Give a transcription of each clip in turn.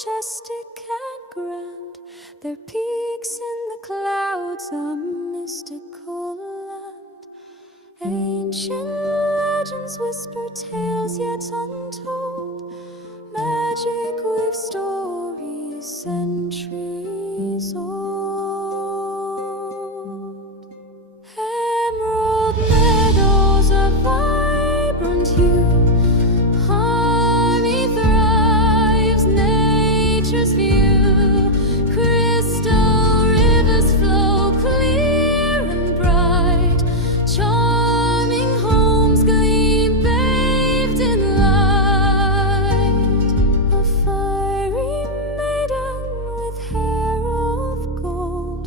majestic and grand, their peaks in the clouds, a mystical land. Ancient legends whisper tales yet untold, magic with stories centuries old. Emerald meadows of vibrant hue, harmony thrives, nature's view. Crystal rivers flow clear and bright, charming homes gleam bathed in light. A fiery maiden with hair of gold,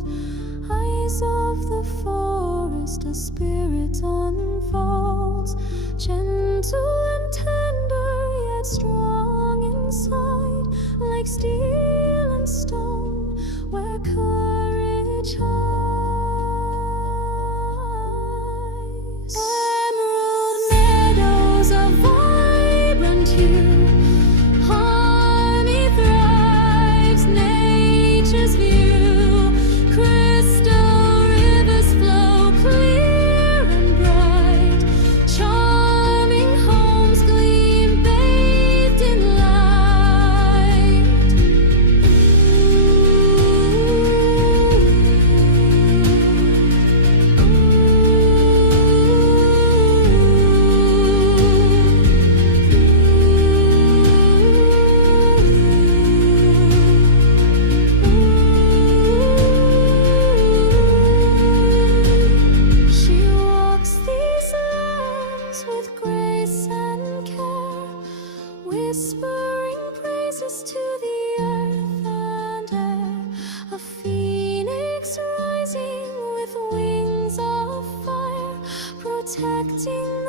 eyes of the forest, a spirit unfolds, gentle and tender yet strong inside, like steel and stone where courage hides. Emerald meadows of vibrant hue, harmony thrives, nature's view. Crystal rivers flow clear and bright, charming homes gleam bathed in light. She walks these lands with grace and care, whispering praises to the earth and air. A phoenix rising with wings of fire, protecting